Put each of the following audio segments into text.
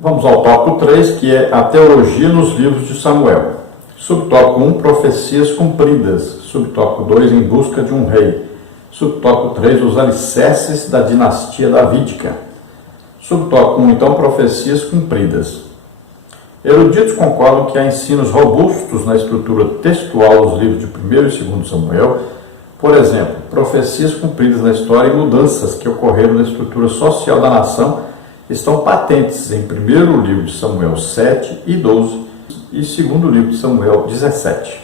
Vamos ao tópico 3, que é a teologia nos livros de Samuel. Subtópico 1, profecias cumpridas. Subtópico 2, em busca de um rei. Subtópico 3, os alicerces da dinastia davídica. Subtópico 1, então, profecias cumpridas. Eruditos concordam que há ensinos robustos na estrutura textual dos livros de 1º e 2º Samuel. Por exemplo, profecias cumpridas na história e mudanças que ocorreram na estrutura social da nação estão patentes em 1º livro de Samuel 7 e 12 e 2º livro de Samuel 17.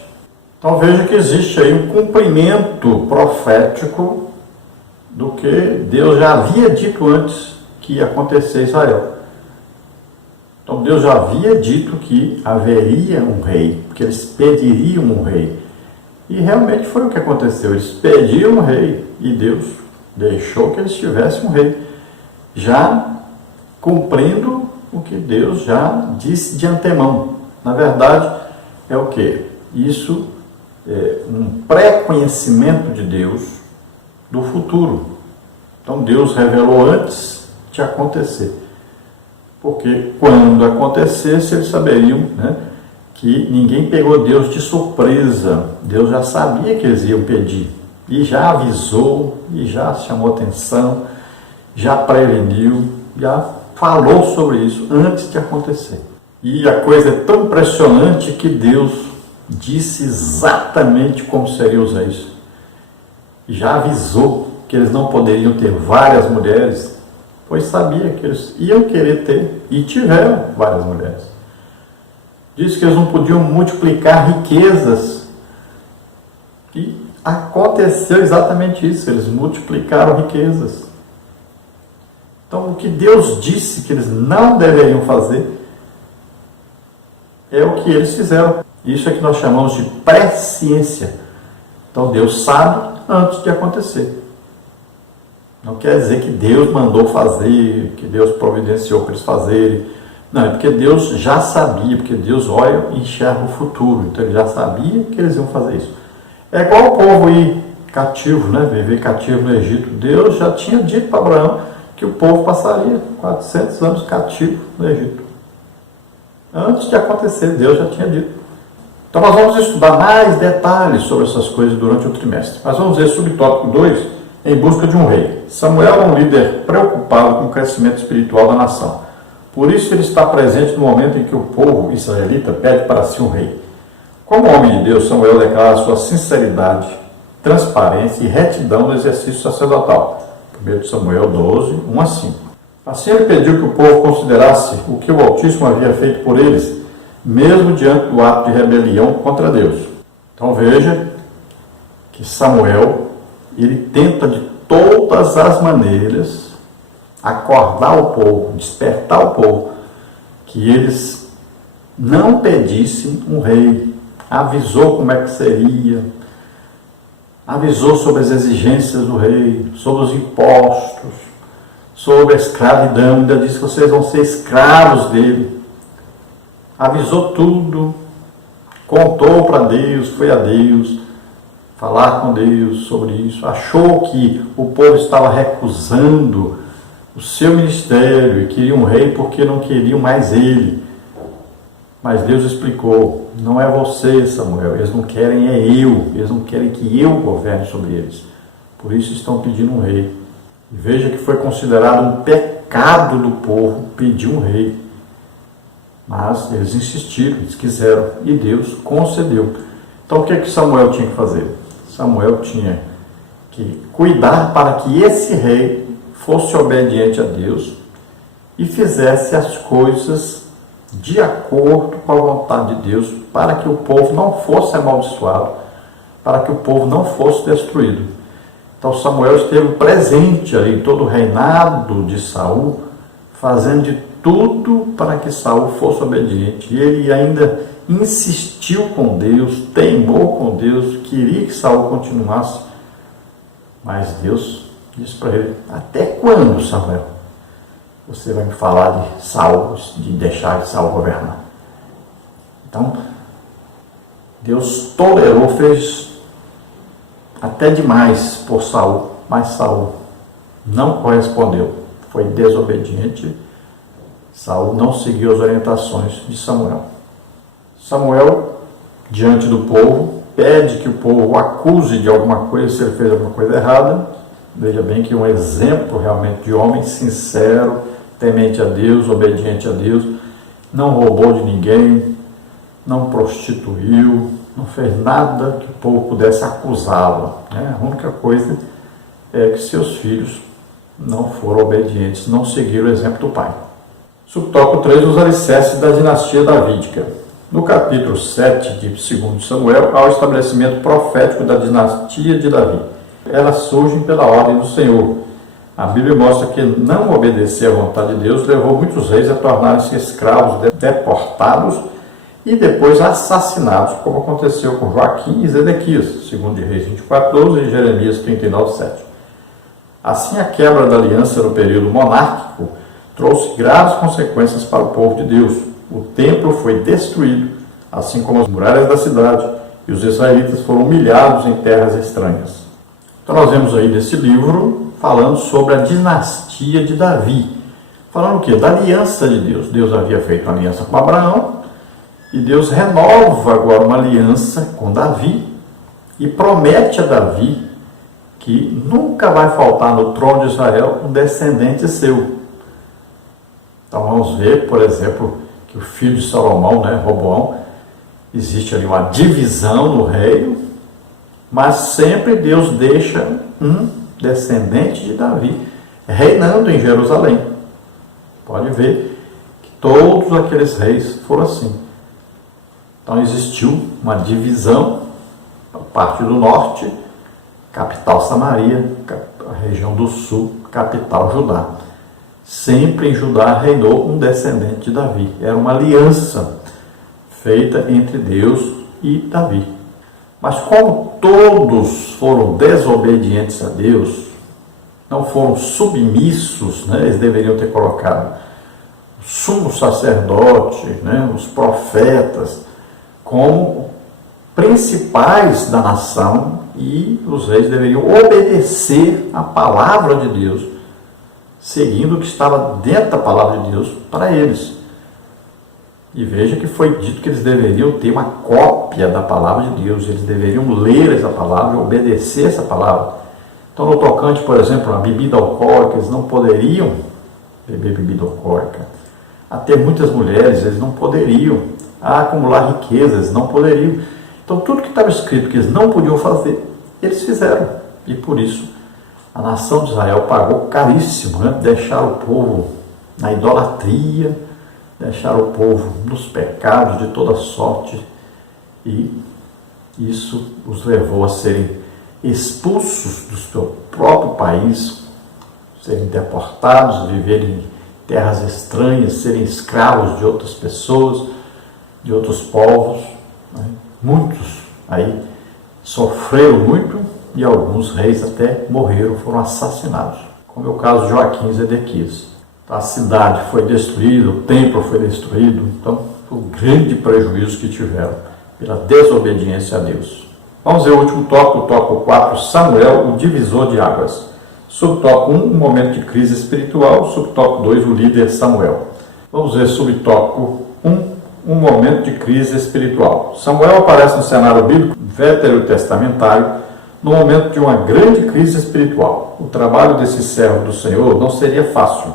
Então veja que existe aí um cumprimento profético do que Deus já havia dito antes que ia acontecer em Israel. Então Deus já havia dito que haveria um rei, que eles pediriam um rei. E realmente foi o que aconteceu. Eles pediram um rei e Deus deixou que eles tivessem um rei, já cumprindo o que Deus já disse de antemão. Na verdade, é o quê? Isso é um pré-conhecimento de Deus do futuro. Então Deus revelou antes de acontecer. Porque quando acontecesse, eles saberiam, que ninguém pegou Deus de surpresa. Deus já sabia que eles iam pedir. E já avisou, e já chamou atenção, já preveniu, já falou sobre isso antes de acontecer. E a coisa é tão impressionante que Deus disse exatamente como seria usar isso. Já avisou que eles não poderiam ter várias mulheres, pois sabia que eles iam querer ter e tiveram várias mulheres. Disse que eles não podiam multiplicar riquezas e aconteceu exatamente isso, eles multiplicaram riquezas. Então, o que Deus disse que eles não deveriam fazer é o que eles fizeram. Isso é que nós chamamos de presciência. Então, Deus sabe antes de acontecer. Não quer dizer que Deus mandou fazer, que Deus providenciou para eles fazerem. Não, é porque Deus já sabia, porque Deus olha e enxerga o futuro. Então, ele já sabia que eles iam fazer isso. É igual o povo ir cativo, viver cativo no Egito. Deus já tinha dito para Abraão que o povo passaria 400 anos cativo no Egito. Antes de acontecer, Deus já tinha dito. Então nós vamos estudar mais detalhes sobre essas coisas durante o trimestre. Mas vamos ver subtópico 2, em busca de um rei. Samuel é um líder preocupado com o crescimento espiritual da nação. Por isso ele está presente no momento em que o povo israelita pede para si um rei. Como homem de Deus, Samuel declara sua sinceridade, transparência e retidão no exercício sacerdotal. 1 Samuel 12, 1 a 5. Assim ele pediu que o povo considerasse o que o Altíssimo havia feito por eles, mesmo diante do ato de rebelião contra Deus. Então veja que Samuel, ele tenta de todas as maneiras acordar o povo, despertar o povo, que eles não pedissem um rei. Avisou como é que seria, avisou sobre as exigências do rei, sobre os impostos, sobre a escravidão, ainda disse que vocês vão ser escravos dele. Avisou tudo, contou para Deus, foi a Deus, falar com Deus sobre isso. Achou que o povo estava recusando o seu ministério e queria um rei porque não queriam mais ele. Mas Deus explicou, não é você, Samuel, eles não querem é eu, eles não querem que eu governe sobre eles. Por isso estão pedindo um rei. E veja que foi considerado um pecado do povo pedir um rei. Mas eles insistiram, eles quiseram, e Deus concedeu. Então o que é que Samuel tinha que fazer? Samuel tinha que cuidar para que esse rei fosse obediente a Deus e fizesse as coisas de acordo com a vontade de Deus, para que o povo não fosse amaldiçoado, para que o povo não fosse destruído. Então Samuel esteve presente ali em todo o reinado de Saul, fazendo de tudo para que Saul fosse obediente. E ele ainda insistiu com Deus, teimou com Deus, queria que Saul continuasse. Mas Deus disse para ele, até quando, Samuel, você vai me falar de Saul, de deixar de Saul governar? Então, Deus tolerou, fez até demais por Saul, mas Saul não correspondeu, foi desobediente, Saul não seguiu as orientações de Samuel. Samuel, diante do povo, pede que o povo o acuse de alguma coisa, se ele fez alguma coisa errada. Veja bem que um exemplo realmente de homem sincero, temente a Deus, obediente a Deus, não roubou de ninguém, não prostituiu, não fez nada que o povo pudesse acusá-lo. A única coisa é que seus filhos não foram obedientes, não seguiram o exemplo do pai. Subtópico 3, os alicerces da dinastia davídica. No capítulo 7 de 2 Samuel, há o estabelecimento profético da dinastia de Davi. Elas surgem pela ordem do Senhor. A Bíblia mostra que não obedecer à vontade de Deus levou muitos reis a tornarem-se escravos, deportados e depois assassinados, como aconteceu com Joaquim e Zedequias, segundo de Reis 24:12 e Jeremias 39:7. Assim, a quebra da aliança no período monárquico trouxe graves consequências para o povo de Deus. O templo foi destruído, assim como as muralhas da cidade, e os israelitas foram humilhados em terras estranhas. Então nós vemos aí nesse livro falando sobre a dinastia de Davi. Falando o quê? Da aliança de Deus. Deus havia feito uma aliança com Abraão, e Deus renova agora uma aliança com Davi, e promete a Davi que nunca vai faltar no trono de Israel um descendente seu. Então vamos ver, por exemplo, que o filho de Salomão, Roboão, existe ali uma divisão no reino, mas sempre Deus deixa um descendente de Davi reinando em Jerusalém. Pode ver que todos aqueles reis foram assim. Então existiu uma divisão, a parte do norte, capital Samaria, a região do sul, capital Judá. Sempre em Judá reinou um descendente de Davi. Era uma aliança feita entre Deus e Davi. Mas como todos foram desobedientes a Deus, não foram submissos, eles deveriam ter colocado o sumo sacerdote, os profetas, como principais da nação, e os reis deveriam obedecer a palavra de Deus, seguindo o que estava dentro da palavra de Deus para eles. E veja que foi dito que eles deveriam ter uma cópia da palavra de Deus, eles deveriam ler essa palavra, obedecer essa palavra. Então, no tocante, por exemplo, a bebida alcoólica, eles não poderiam beber bebida alcoólica. A ter muitas mulheres, eles não poderiam. A acumular riquezas, eles não poderiam. Então, tudo que estava escrito que eles não podiam fazer, eles fizeram. E por isso, a nação de Israel pagou caríssimo, deixar o povo na idolatria, deixar o povo nos pecados de toda sorte, e isso os levou a serem expulsos do seu próprio país, serem deportados, viverem em terras estranhas, serem escravos de outras pessoas, de outros povos. Muitos aí sofreram muito, e alguns reis até morreram, foram assassinados, como é o caso de Joaquim e Zedequias. A cidade foi destruída, o templo foi destruído, então foi um grande prejuízo que tiveram pela desobediência a Deus. Vamos ver o último tópico, o tópico 4, Samuel, o divisor de águas. Subtópico 1, um momento de crise espiritual. Subtópico 2, o líder Samuel. Vamos ver subtópico 1, um momento de crise espiritual. Samuel aparece no cenário bíblico veterotestamentário no momento de uma grande crise espiritual. O trabalho desse servo do Senhor não seria fácil,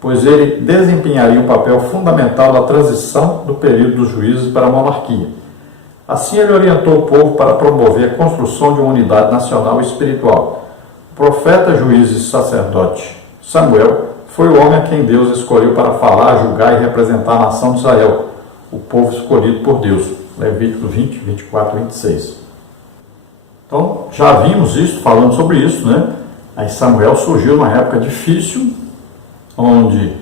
pois ele desempenharia um papel fundamental na transição do período dos juízes para a monarquia. Assim, ele orientou o povo para promover a construção de uma unidade nacional e espiritual. O profeta, juiz e sacerdote Samuel foi o homem a quem Deus escolheu para falar, julgar e representar a nação de Israel, o povo escolhido por Deus. Levítico 20, 24 e 26. Então, já vimos isso, falando sobre isso, Aí Samuel surgiu numa época difícil, onde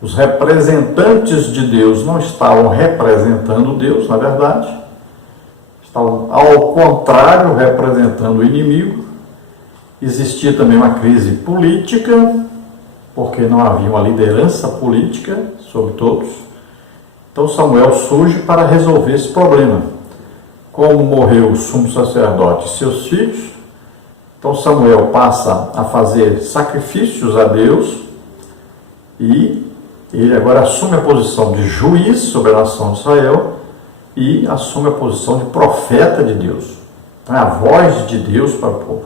os representantes de Deus não estavam representando Deus, na verdade, estavam, ao contrário, representando o inimigo. Existia também uma crise política, porque não havia uma liderança política sobre todos. Então Samuel surge para resolver esse problema. Como morreu o sumo sacerdote e seus filhos, então Samuel passa a fazer sacrifícios a Deus, e ele agora assume a posição de juiz sobre a nação de Israel e assume a posição de profeta de Deus. A voz de Deus para o povo.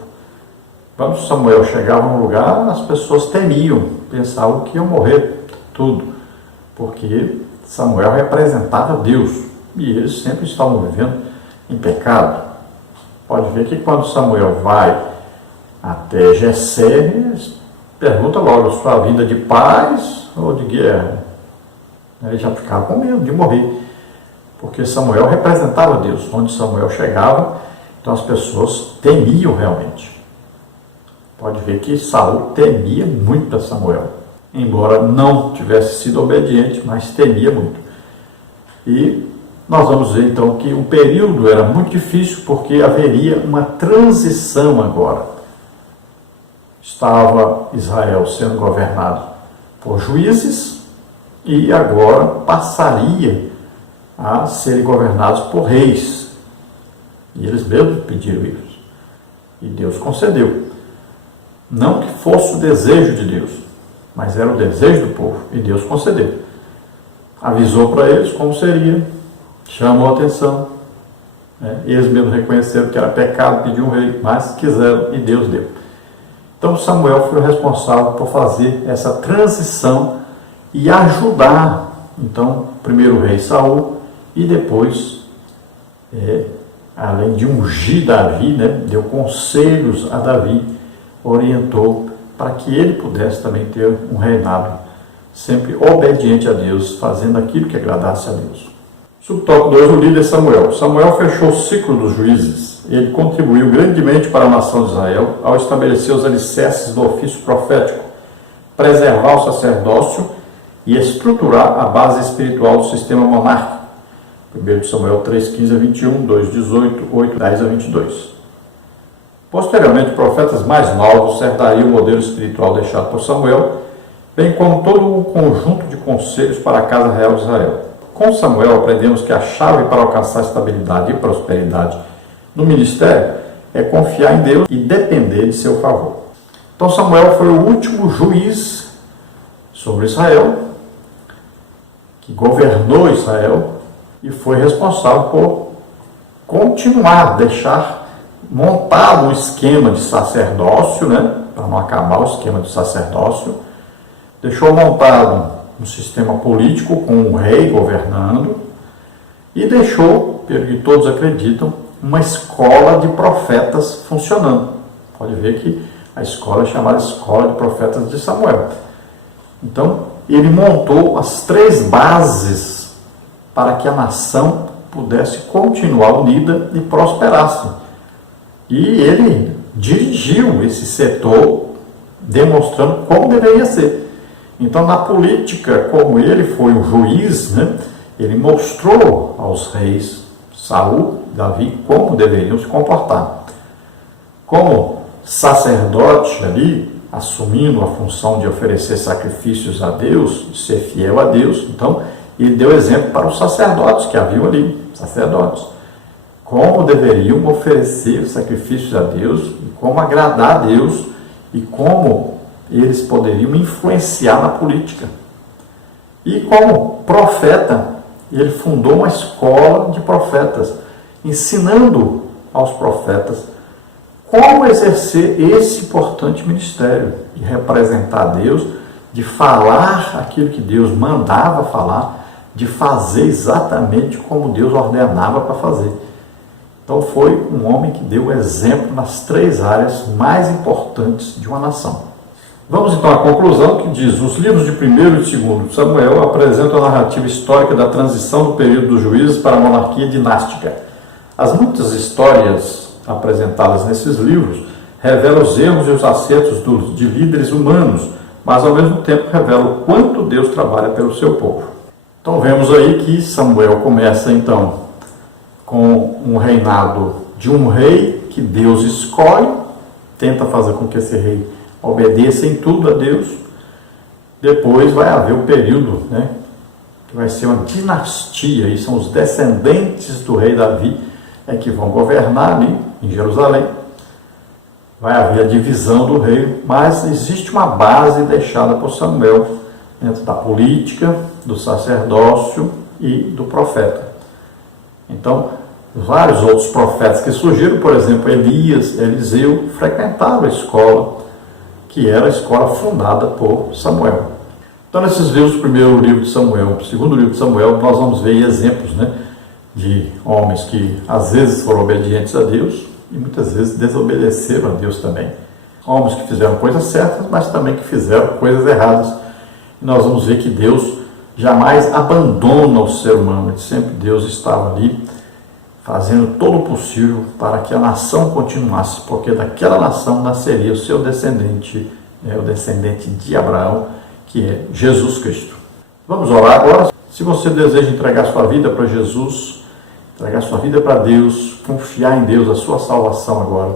Quando Samuel chegava num lugar, as pessoas temiam, pensavam que iam morrer tudo, porque Samuel representava Deus e eles sempre estavam vivendo em pecado. Pode ver que quando Samuel vai até Jessé, eles perguntam logo, sua vida de paz ou de guerra? Ele já ficava com medo de morrer, porque Samuel representava Deus. Onde Samuel chegava, então as pessoas temiam realmente. Pode ver que Saul temia muito a Samuel, embora não tivesse sido obediente, mas temia muito. E nós vamos ver então que o período era muito difícil, porque haveria uma transição agora. Estava Israel sendo governado por juízes e agora passaria a serem governados por reis. E eles mesmos pediram isso. E Deus concedeu. Não que fosse o desejo de Deus, mas era o desejo do povo. E Deus concedeu. Avisou para eles como seria, chamou a atenção. Eles mesmos reconheceram que era pecado pedir um rei, mas quiseram e Deus deu. Então Samuel foi o responsável por fazer essa transição e ajudar, então, primeiro o rei Saul e depois, além de ungir Davi, deu conselhos a Davi, orientou para que ele pudesse também ter um reinado sempre obediente a Deus, fazendo aquilo que agradasse a Deus. Subtópico 2, o líder Samuel. Samuel fechou o ciclo dos juízes. Ele contribuiu grandemente para a nação de Israel ao estabelecer os alicerces do ofício profético, preservar o sacerdócio e estruturar a base espiritual do sistema monárquico. 1 Samuel 3, 15 a 21, 2, 18, 8, 10 a 22. Posteriormente, profetas mais novos herdariam o modelo espiritual deixado por Samuel, bem como todo um conjunto de conselhos para a casa real de Israel. Com Samuel, aprendemos que a chave para alcançar estabilidade e prosperidade no ministério é confiar em Deus e depender de seu favor. Então Samuel foi o último juiz sobre Israel, que governou Israel e foi responsável por continuar, deixar montado um esquema de sacerdócio, para não acabar o esquema de sacerdócio, deixou montado um sistema político com um rei governando e deixou, pelo que todos acreditam, uma escola de profetas funcionando. Pode ver que a escola é chamada Escola de Profetas de Samuel. Então, ele montou as 3 bases para que a nação pudesse continuar unida e prosperasse. E ele dirigiu esse setor, demonstrando como deveria ser. Então, na política, como ele foi um juiz, ele mostrou aos reis Saul, Davi, como deveriam se comportar. Como sacerdote ali, assumindo a função de oferecer sacrifícios a Deus, de ser fiel a Deus, então ele deu exemplo para os sacerdotes que haviam ali, sacerdotes, como deveriam oferecer sacrifícios a Deus, e como agradar a Deus, e como eles poderiam influenciar na política. E como profeta, ele fundou uma escola de profetas, ensinando aos profetas como exercer esse importante ministério, de representar Deus, de falar aquilo que Deus mandava falar, de fazer exatamente como Deus ordenava para fazer. Então foi um homem que deu exemplo nas 3 áreas mais importantes de uma nação. Vamos então à conclusão que diz: os livros de 1º e 2º Samuel apresentam a narrativa histórica da transição do período dos juízes para a monarquia dinástica. As muitas histórias apresentadas nesses livros revelam os erros e os acertos de líderes humanos, mas ao mesmo tempo revelam o quanto Deus trabalha pelo seu povo. Então vemos aí que Samuel começa então com um reinado de um rei que Deus escolhe, tenta fazer com que esse rei obedeça em tudo a Deus. Depois vai haver o período, que vai ser uma dinastia, e são os descendentes do rei Davi que vão governar ali em Jerusalém. Vai haver a divisão do reino, mas existe uma base deixada por Samuel dentro da política, do sacerdócio e do profeta. Então, vários outros profetas que surgiram, por exemplo, Elias, Eliseu, frequentaram a escola, que era a escola fundada por Samuel. Então, nesses livros, o primeiro livro de Samuel, o segundo livro de Samuel, nós vamos ver exemplos, de homens que às vezes foram obedientes a Deus e muitas vezes desobedeceram a Deus também. Homens que fizeram coisas certas, mas também que fizeram coisas erradas. E nós vamos ver que Deus jamais abandona o ser humano, sempre Deus estava ali fazendo todo o possível para que a nação continuasse, porque daquela nação nasceria o seu descendente, o descendente de Abraão, que é Jesus Cristo. Vamos orar agora. Se você deseja entregar sua vida para Jesus, entregar sua vida para Deus, confiar em Deus, a sua salvação agora,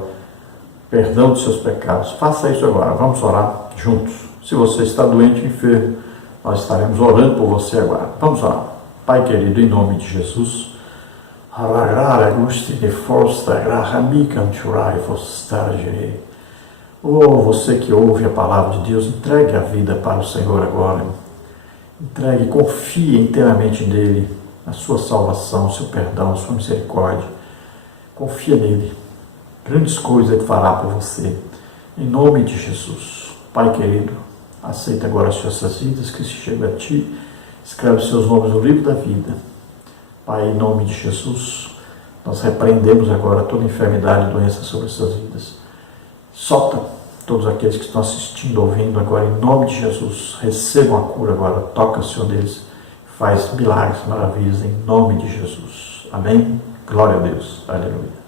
perdão dos seus pecados, faça isso agora. Vamos orar juntos. Se você está doente ou enfermo, nós estaremos orando por você agora. Vamos orar. Pai querido, em nome de Jesus, você que ouve a palavra de Deus, entregue a vida para o Senhor agora. Entregue, confie inteiramente nele, na sua salvação, seu perdão, sua misericórdia. Confia nele. Grandes coisas ele fará por você. Em nome de Jesus. Pai querido, aceita agora as suas vidas que se chegam a ti. Escreve os seus nomes no livro da vida. Pai, em nome de Jesus, nós repreendemos agora toda enfermidade e doença sobre as suas vidas. Solta todos aqueles que estão assistindo, ouvindo agora, em nome de Jesus. Recebam a cura agora. Toca, Senhor, deles. Faz milagres, maravilhas, em nome de Jesus. Amém? Glória a Deus. Aleluia.